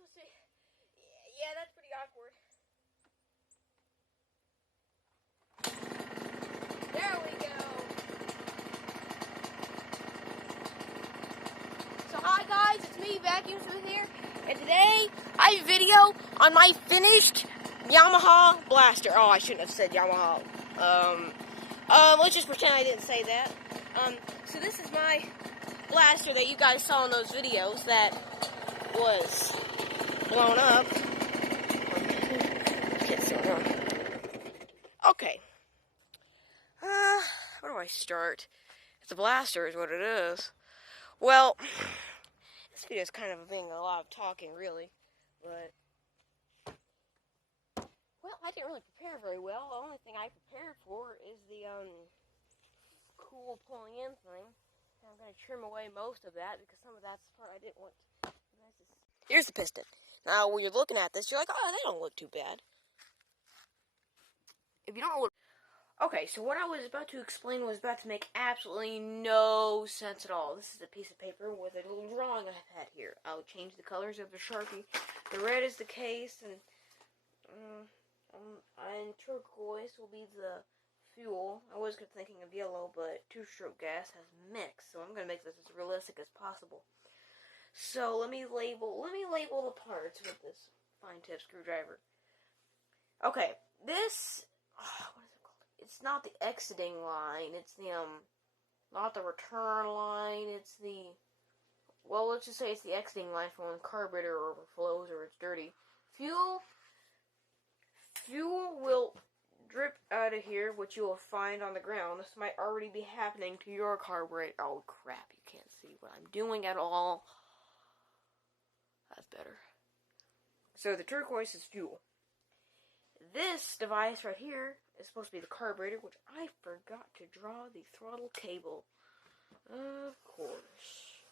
Let's see. Yeah, that's pretty awkward. There we go. So hi guys, it's me, Vacuum Smith here, and today I have a video on my finished Yamaha blaster. Oh, I shouldn't have said Yamaha. Let's just pretend I didn't say that. So this is my blaster that you guys saw in those videos that was blown up. Okay. Where do I start? The blaster is what it is. Well, this video is kind of being a lot of talking, really, but well, I didn't really prepare very well. The only thing I prepared for is the cool pulling in thing. And I'm going to trim away most of that because some of that's the part I didn't want. Here's the piston. Now, when you're looking at this, you're like, oh, they don't look too bad. If you don't look... Okay, so what I was about to explain was about to make absolutely no sense at all. This is a piece of paper with a little drawing I've had here. I'll change the colors of the Sharpie. The red is the case, and turquoise will be the fuel. I was thinking of yellow, but two-stroke gas has mixed, so I'm going to make this as realistic as possible. So let me label the parts with this fine-tip screwdriver. Okay, this... what is it called? It's not the exiting line. It's the, not the return line. It's the, well, let's just say it's the exiting line for when the carburetor overflows or it's dirty. Fuel will drip out of here, which you will find on the ground. This might already be happening to your carburetor. Oh, crap. You can't see what I'm doing at all. That's better. So the turquoise is fuel. This device right here is supposed to be the carburetor, which I forgot to draw the throttle cable. Of course.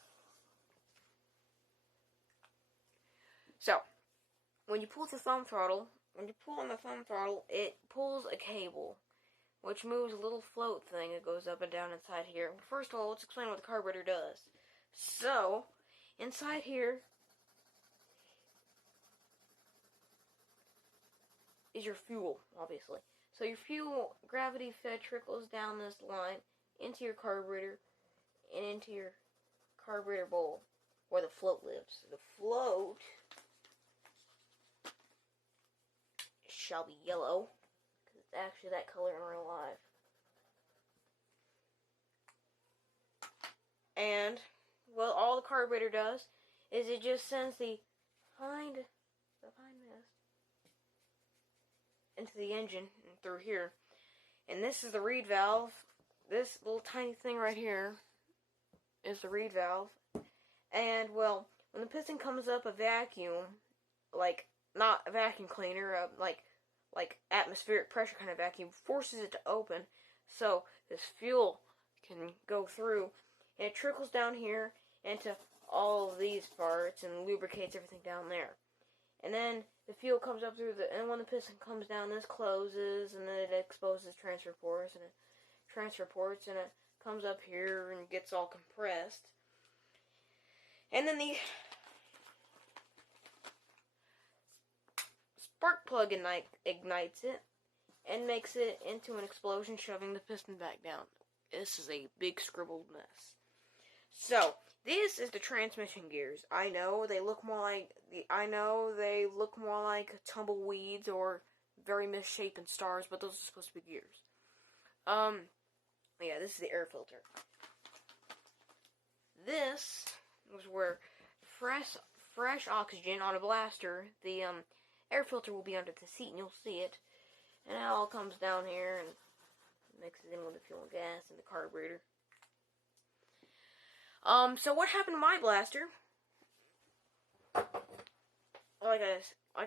So, when you pull the thumb throttle, it pulls a cable, which moves a little float thing that goes up and down inside here. First of all, let's explain what the carburetor does. So, inside here is your fuel, obviously. So your fuel, gravity fed, trickles down this line into your carburetor and into your carburetor bowl where the float lives. The float shall be yellow because it's actually that color in real life. And well, all the carburetor does is it just sends the hind mast into the engine and through here. And this is the reed valve. This little tiny thing right here is the reed valve. And, well, when the piston comes up a vacuum, like, not a vacuum cleaner, like atmospheric pressure kind of vacuum, forces it to open so this fuel can go through. And it trickles down here into all of these parts and lubricates everything down there. And then the fuel comes up through and when the piston comes down, this closes, and then it exposes transfer ports, and it comes up here and gets all compressed. And then the spark plug ignites it and makes it into an explosion, shoving the piston back down. This is a big scribbled mess. So, this is the transmission gears. I know they look more like tumbleweeds or very misshapen stars, but those are supposed to be gears. Yeah, this is the air filter. This was where fresh oxygen on a blaster, the air filter will be under the seat and you'll see it. And it all comes down here and mixes in with the fuel and gas and the carburetor. So what happened to my blaster? Like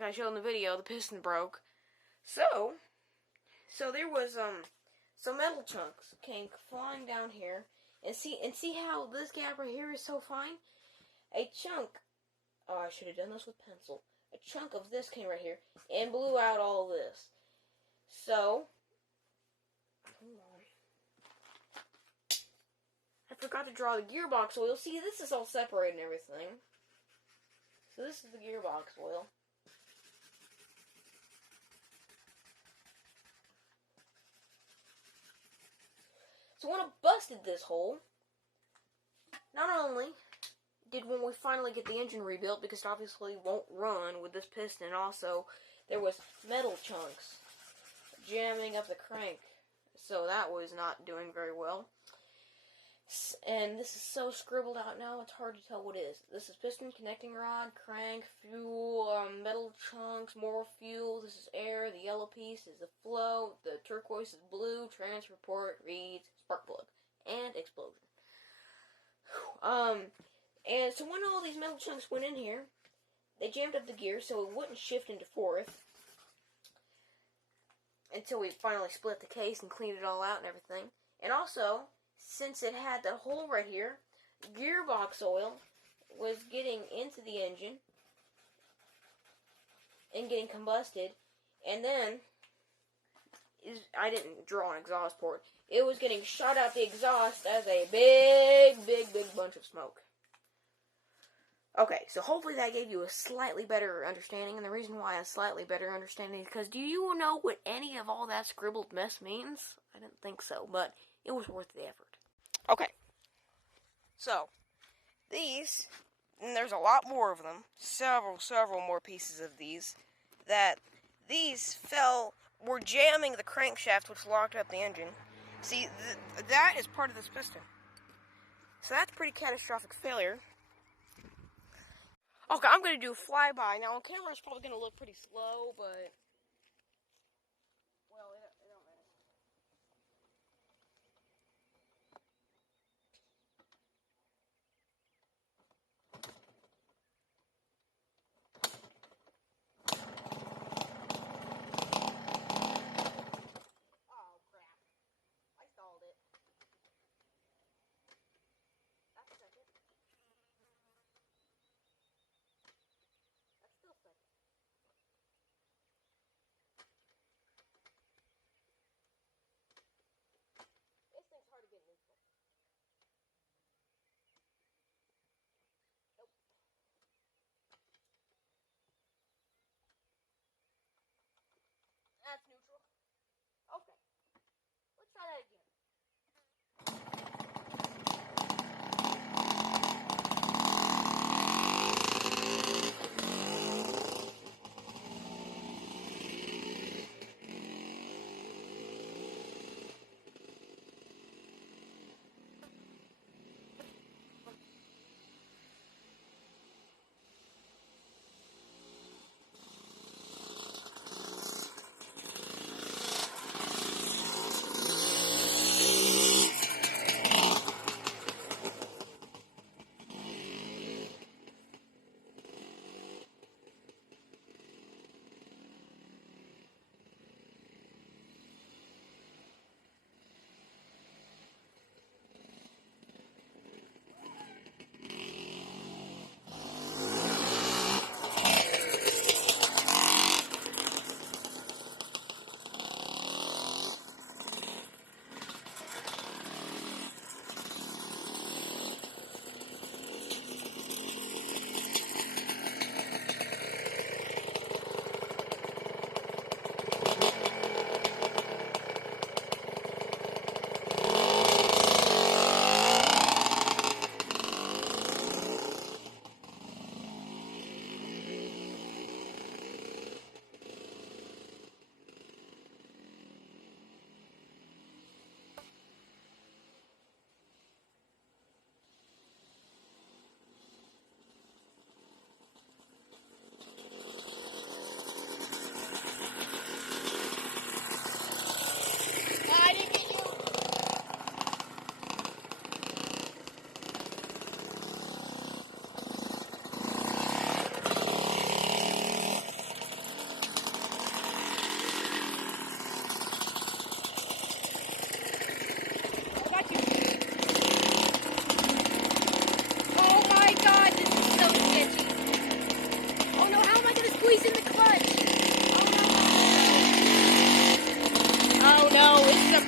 I showed in the video, the piston broke. So there was some metal chunks came flying down here, and see how this gap right here is so fine? A chunk, oh, I should have done this with pencil. A chunk of this came right here and blew out all this. So, hold on. I forgot to draw the gearbox oil. See, this is all separated and everything. So this is the gearbox oil. So when I busted this hole, not only did when we finally get the engine rebuilt, because it obviously won't run with this piston, also there was metal chunks jamming up the crank, so that was not doing very well. And this is so scribbled out now, it's hard to tell what it is. This is piston, connecting rod, crank, fuel, metal chunks, more fuel. This is air. The yellow piece is the flow. The turquoise is blue. Transfer port reads spark plug and explosion. And so when all these metal chunks went in here, they jammed up the gear so it wouldn't shift into fourth until we finally split the case and cleaned it all out and everything. And also, since it had that hole right here, gearbox oil was getting into the engine and getting combusted, and then I didn't draw an exhaust port. It was getting shot out the exhaust as a big bunch of smoke. Okay, so hopefully that gave you a slightly better understanding, and the reason why a slightly better understanding is because do you know what any of all that scribbled mess means? I didn't think so, but it was worth the effort. Okay, so these, and there's a lot more of them, several more pieces of these, that these were jamming the crankshaft which locked up the engine. See, that is part of this piston. So that's a pretty catastrophic failure. Okay, I'm going to do a flyby. Now, on camera, it's probably going to look pretty slow, but well, it don't matter. Oh, crap. I stalled it. That's a second. That's still second. This thing's hard to get neutral. Nope. That's neutral. Okay. Let's try that again.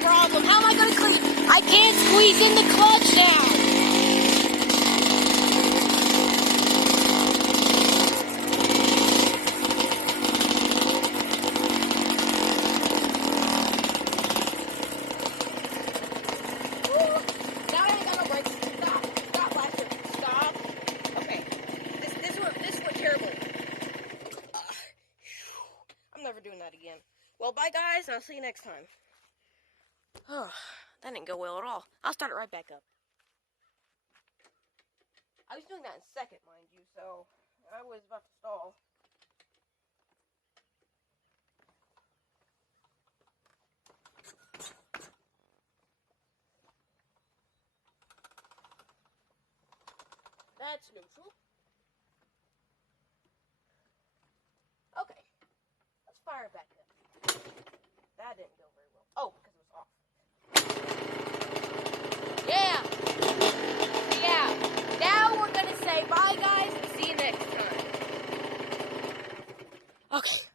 problem. How am I going to clean? I can't squeeze in the clutch now. doing that again. Well, bye guys, and I'll see you next time. Oh, that didn't go well at all. I'll start it right back up. I was doing that in second, mind you, so I was about to stall. That's neutral. Okay, let's fire it back up. That didn't go very well. Oh, because it was off. Yeah! Now we're gonna say bye, guys, and see you next time. Okay.